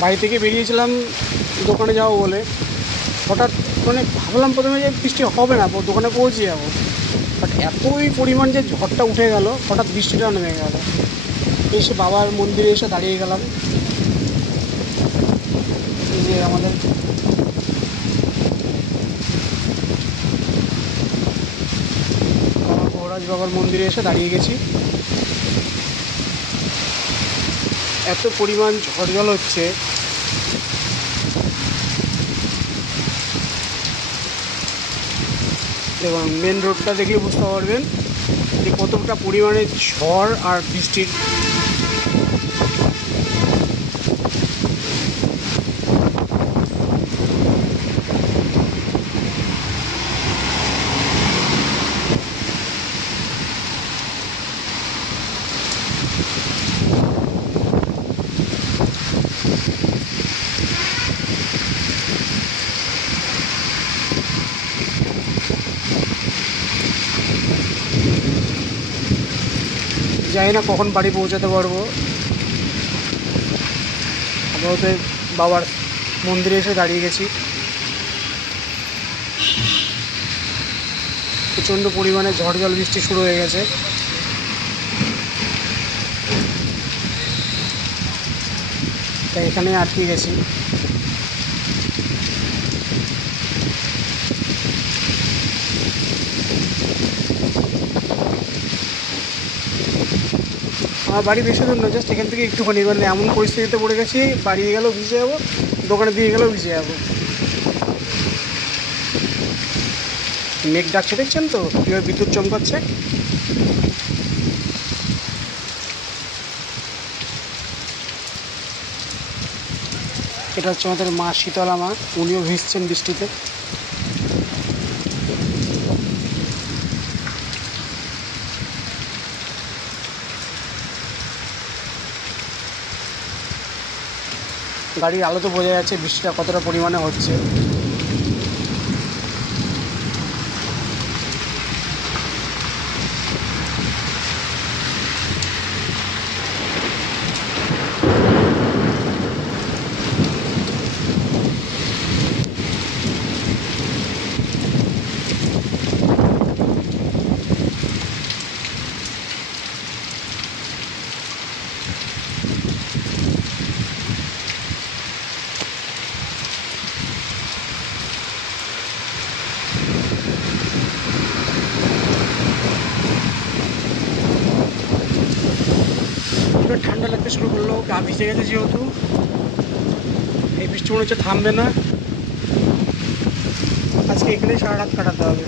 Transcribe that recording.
বাড়ি থেকে বেরিয়েছিলাম দোকানে যাবো বলে, হঠাৎ মানে ভাবলাম প্রথমে যে বৃষ্টি হবে না, দোকানে পৌঁছে যাবো, বাট এতই পরিমাণ যে ঝড়টা উঠে গেল, হঠাৎ বৃষ্টিটা নেমে গেল। এসে বাবার মন্দিরে এসে দাঁড়িয়ে গেলাম। এই যে আমাদের মহারাজ বাবার মন্দিরে এসে দাঁড়িয়ে গেছি। এত পরিমাণ ঝড় জল হচ্ছে, দেখুন মেন রোডটা দেখলে বুঝতে পারবেন যে কতটা পরিমাণে ঝড় আর বৃষ্টির। জানি না কখন বাড়ি পৌঁছাতে পারবো। আপাতত বাবার মন্দিরে এসে দাঁড়িয়ে গেছি। প্রচণ্ড পরিমাণে ঝড় জল বৃষ্টি শুরু হয়ে গেছে। তাই এখানে আটকে গেছি। আমার বাড়ি বেশি দূর নয়, জাস্ট এখান থেকে একটুখানি, মানে এমন পরিস্থিতিতে পড়ে গেছি, বাড়ি গেলেও ভিজে যাবো, দোকানে দিয়ে গেলেও ভিজে যাবো। মেঘ ডাকছে, দেখছেন তো কীভাবে বিদ্যুৎ চমকাচ্ছে। এটা হচ্ছে আমাদের মা শীতলা মা, উনিও ভিজছেন বৃষ্টিতে। গাড়ির আলো তো বোঝা যাচ্ছে বৃষ্টিটা কতটা পরিমাণে হচ্ছে। ঠান্ডা লাগতে শুরু করলো, গা ভিজে গেছে যেহেতু। এই বৃষ্টি মনে হচ্ছে থামবে না, আজকে এখানেই সারা রাত কাটাতে হবে।